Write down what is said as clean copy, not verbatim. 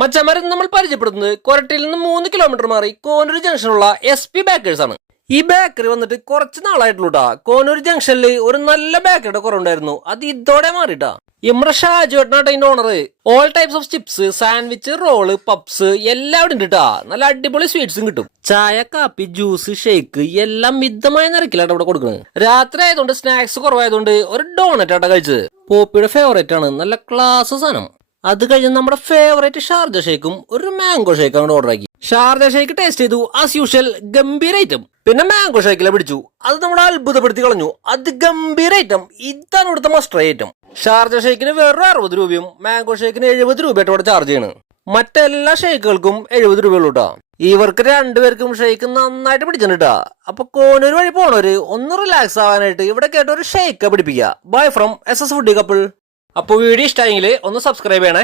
മച്ചന്മാരെ നമ്മൾ പരിചയപ്പെടുന്നത് കൊരട്ടിയിൽ നിന്ന് 3 കിലോമീറ്റർ മാറി കോനൂർ ജംഗ്ഷനുള്ള SP ബേക്കേഴ്സ് ആണ്. ഈ ബേക്കറി വന്നിട്ട് കുറച്ച് നാളായിട്ടുള്ളൂട്ടാ. കോനൂർ ജംഗ്ഷനിൽ ഒരു നല്ല ബേക്കറിയുടെ കുറവുണ്ടായിരുന്നു, അത് ഇതോടെ മാറിട്ടാ. ഇമ്ര ഷാജുവേട്ടനാട്ട ഇതിന്റെ owner. All types of chips, sandwich, roll, puffs എല്ലാം ഇവിടെ ഉണ്ട് ട്ടാ. നല്ല അടിപൊളി സ്വീറ്റ്സും കിട്ടും. ചായ, കാപ്പി, ജ്യൂസ്, ഷേക്ക് എല്ലാം മിതമായ നിരക്കിലായിട്ട് ഇവിടെ കൊടുക്കുന്നത്. രാത്രി ആയതുകൊണ്ട് സ്നാക്സ് കുറവായതുകൊണ്ട് ഒരു ഡോണറ്റ് ആട്ടാ കഴിച്ചത്. പോപ്പിയുടെ ഫേവറേറ്റ് ആണ്, നല്ല ക്ലാസ് സാധനം. അത് കഴിഞ്ഞ് നമ്മുടെ ഫേവറേറ്റ് ഷാർജ ഷേക്കും ഒരു മാംഗോ ഷേക്ക് അങ്ങോട്ട് ഓർഡർ ആക്കി. ഷാർജ ഷേക്ക് ടേസ്റ്റ് ചെയ്തു, ആസ് യൂഷ്വൽ ഗംഭീര ഐറ്റം. പിന്നെ മാംഗോ ഷേക്കിലെ പിടിച്ചു, അത് നമ്മളെ അത്ഭുതപ്പെടുത്തി കളഞ്ഞു. അത് ഗംഭീര ഐറ്റം, ഇതാണ് ഇവിടുത്തെ മസ്റ്റർ ഐറ്റം. ഷാർജ ഷേക്കിന് വേറൊരു 60 രൂപയും മാംഗോ ഷേക്കിന് 70 രൂപയായിട്ട് ഇവിടെ ചാർജ് ചെയ്യണം. മറ്റെല്ലാ ഷേക്കുകൾക്കും 70 രൂപയുള്ളൂ കേട്ടോ. ഇവർക്ക് രണ്ടുപേർക്കും ഷേക്ക് നന്നായിട്ട് പിടിച്ചിട്ടാ. അപ്പൊ കോനൂർ വഴി പോണവര് ഒന്ന് റിലാക്സ് ആവാനായിട്ട് ഇവിടെ കേട്ട ഒരു ഷേക്ക് പിടിപ്പിക്കുക. Bye from SS foodie couple. അപ്പൊ വീഡിയോ ഇഷ്ടമായെങ്കിൽ ഒന്ന് സബ്സ്ക്രൈബ് ചെയ്യണേ.